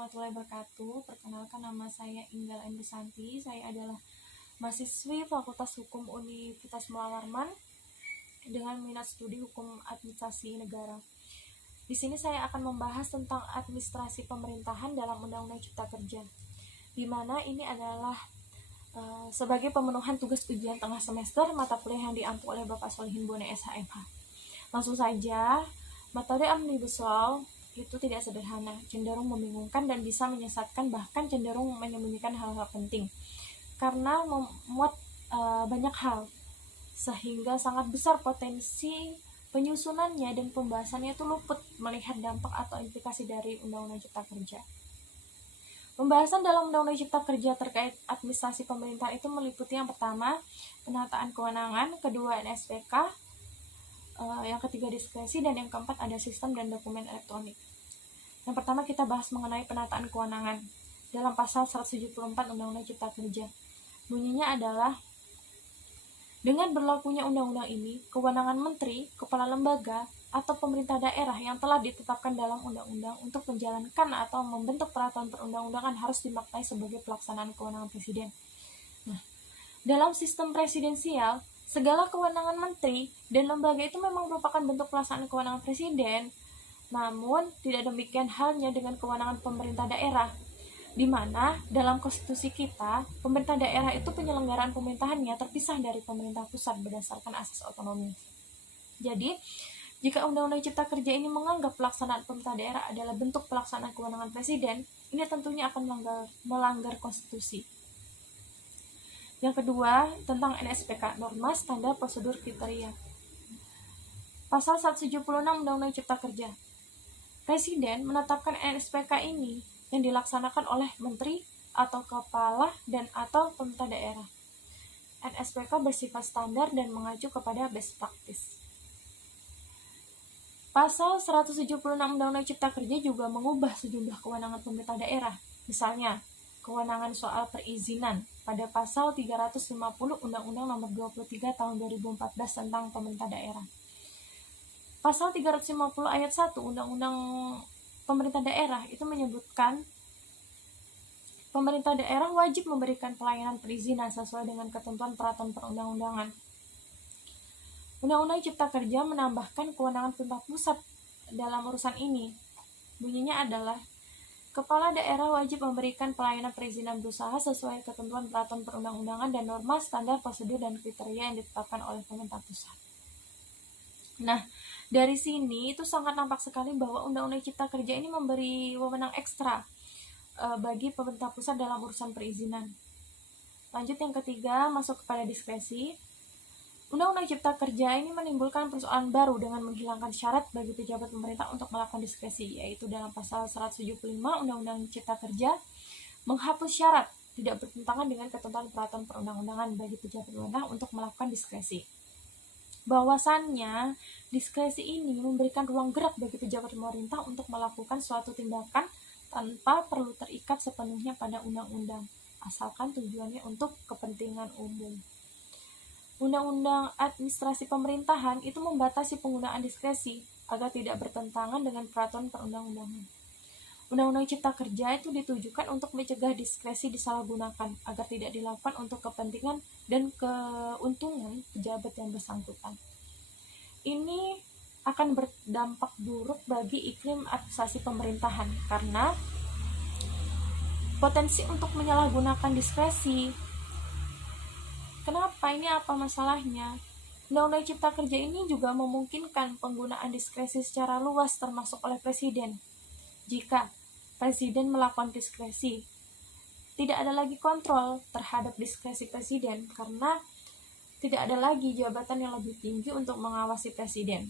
warahmatullahi wabarakatuh. Perkenalkan, nama saya Inggal Endusanti. Saya adalah mahasiswi Fakultas Hukum Universitas Mula Warman dengan minat studi Hukum Administrasi Negara. Di sini saya akan membahas tentang administrasi pemerintahan dalam Undang-Undang Cipta Kerja, di mana ini adalah sebagai pemenuhan tugas ujian tengah semester mata kuliah yang diampu oleh Bapak Solihin Bone SHMH. Langsung saja, metode Omnibus Law itu tidak sederhana, cenderung membingungkan dan bisa menyesatkan, bahkan cenderung menyembunyikan hal-hal penting karena memuat banyak hal, sehingga sangat besar potensi penyusunannya dan pembahasannya itu luput melihat dampak atau implikasi dari Undang-Undang Cipta Kerja. Pembahasan dalam Undang-Undang Cipta Kerja terkait administrasi pemerintahan itu meliputi yang pertama, penataan kewenangan, kedua NSPK, yang ketiga diskresi, dan yang keempat ada sistem dan dokumen elektronik. Yang pertama kita bahas mengenai penataan kewenangan dalam pasal 174 Undang-Undang Cipta Kerja. Bunyinya adalah, dengan berlakunya undang-undang ini, kewenangan menteri, kepala lembaga, atau pemerintah daerah yang telah ditetapkan dalam undang-undang untuk menjalankan atau membentuk peraturan perundang-undangan harus dimaknai sebagai pelaksanaan kewenangan presiden. Nah, dalam sistem presidensial, segala kewenangan menteri dan lembaga itu memang merupakan bentuk pelaksanaan kewenangan presiden. Namun, tidak demikian halnya dengan kewenangan pemerintah daerah, di mana dalam konstitusi kita, pemerintah daerah itu penyelenggaraan pemerintahannya terpisah dari pemerintah pusat berdasarkan asas otonomi. Jadi, jika Undang-Undang Cipta Kerja ini menganggap pelaksanaan pemerintah daerah adalah bentuk pelaksanaan kewenangan presiden, ini tentunya akan melanggar konstitusi. Yang kedua, tentang NSPK, norma standar prosedur kriteria. Pasal 176 Undang-Undang Cipta Kerja. Presiden menetapkan NSPK ini yang dilaksanakan oleh menteri atau kepala dan atau pemerintah daerah. NSPK bersifat standar dan mengacu kepada best practice. Pasal 176 Undang-Undang Cipta Kerja juga mengubah sejumlah kewenangan pemerintah daerah. Misalnya, kewenangan soal perizinan pada pasal 350 Undang-Undang Nomor 23 Tahun 2014 tentang pemerintah daerah. Pasal 350 ayat 1 Undang-Undang Pemerintah Daerah itu menyebutkan pemerintah daerah wajib memberikan pelayanan perizinan sesuai dengan ketentuan peraturan perundang-undangan. Undang-Undang Cipta Kerja menambahkan kewenangan pemerintah pusat dalam urusan ini. Bunyinya adalah, kepala daerah wajib memberikan pelayanan perizinan berusaha sesuai ketentuan peraturan perundang-undangan dan norma standar prosedur dan kriteria yang ditetapkan oleh pemerintah pusat. Nah, dari sini itu sangat nampak sekali bahwa Undang-Undang Cipta Kerja ini memberi wewenang ekstra bagi pemerintah pusat dalam urusan perizinan. Lanjut yang ketiga, masuk kepada diskresi. Undang-Undang Cipta Kerja ini menimbulkan persoalan baru dengan menghilangkan syarat bagi pejabat pemerintah untuk melakukan diskresi, yaitu dalam pasal 175 Undang-Undang Cipta Kerja menghapus syarat tidak bertentangan dengan ketentuan peraturan perundang-undangan bagi pejabat pemerintah untuk melakukan diskresi. Bahwasannya, diskresi ini memberikan ruang gerak bagi pejabat pemerintah untuk melakukan suatu tindakan tanpa perlu terikat sepenuhnya pada undang-undang, asalkan tujuannya untuk kepentingan umum. Undang-Undang Administrasi Pemerintahan itu membatasi penggunaan diskresi agar tidak bertentangan dengan peraturan perundang-undangan. Undang-Undang Cipta Kerja itu ditujukan untuk mencegah diskresi disalahgunakan agar tidak dilakukan untuk kepentingan dan keuntungan pejabat yang bersangkutan. Ini akan berdampak buruk bagi iklim administrasi pemerintahan karena potensi untuk menyalahgunakan diskresi. Kenapa? Ini apa masalahnya? Undang-Undang Cipta Kerja ini juga memungkinkan penggunaan diskresi secara luas termasuk oleh presiden. Jika presiden melakukan diskresi, tidak ada lagi kontrol terhadap diskresi presiden karena tidak ada lagi jabatan yang lebih tinggi untuk mengawasi presiden.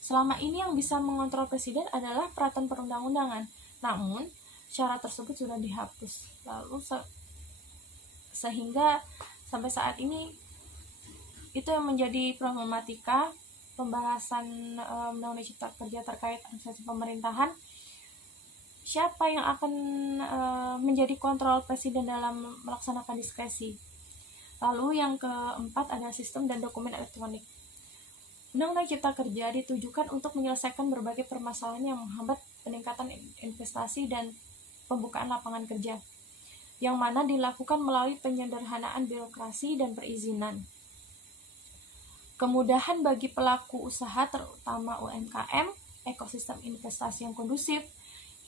Selama ini yang bisa mengontrol presiden adalah peraturan perundang-undangan, namun syarat tersebut sudah dihapus. Lalu sehingga sampai saat ini itu yang menjadi problematika pembahasan Undang-Undang Cipta Kerja terkait administrasi pemerintahan. Siapa yang akan menjadi kontrol presiden dalam melaksanakan diskresi? Lalu yang keempat adalah sistem dan dokumen elektronik. Undang-Undang Cipta Kerja ditujukan untuk menyelesaikan berbagai permasalahan yang menghambat peningkatan investasi dan pembukaan lapangan kerja, yang mana dilakukan melalui penyederhanaan birokrasi dan perizinan. Kemudahan bagi pelaku usaha terutama UMKM, ekosistem investasi yang kondusif,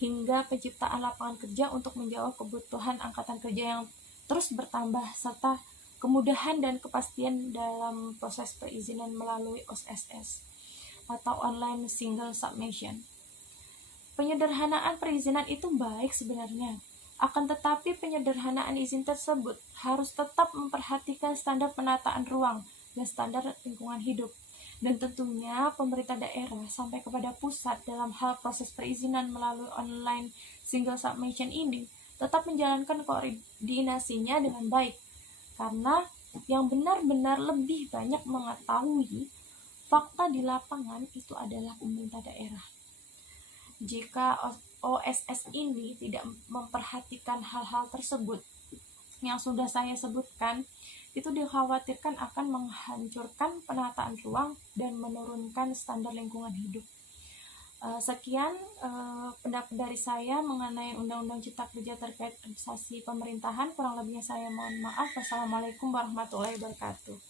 hingga penciptaan lapangan kerja untuk menjawab kebutuhan angkatan kerja yang terus bertambah, serta kemudahan dan kepastian dalam proses perizinan melalui OSS atau Online Single Submission. Penyederhanaan perizinan itu baik sebenarnya, akan tetapi penyederhanaan izin tersebut harus tetap memperhatikan standar penataan ruang dan standar lingkungan hidup. Dan tentunya pemerintah daerah sampai kepada pusat dalam hal proses perizinan melalui online single submission ini tetap menjalankan koordinasinya dengan baik, karena yang benar-benar lebih banyak mengetahui fakta di lapangan itu adalah pemerintah daerah. Jika OSS ini tidak memperhatikan hal-hal tersebut yang sudah saya sebutkan, itu dikhawatirkan akan menghancurkan penataan ruang dan menurunkan standar lingkungan hidup. Sekian pendapat dari saya mengenai Undang-Undang Cipta Kerja terkait administrasi pemerintahan. Kurang lebihnya saya mohon maaf. Wassalamualaikum warahmatullahi wabarakatuh.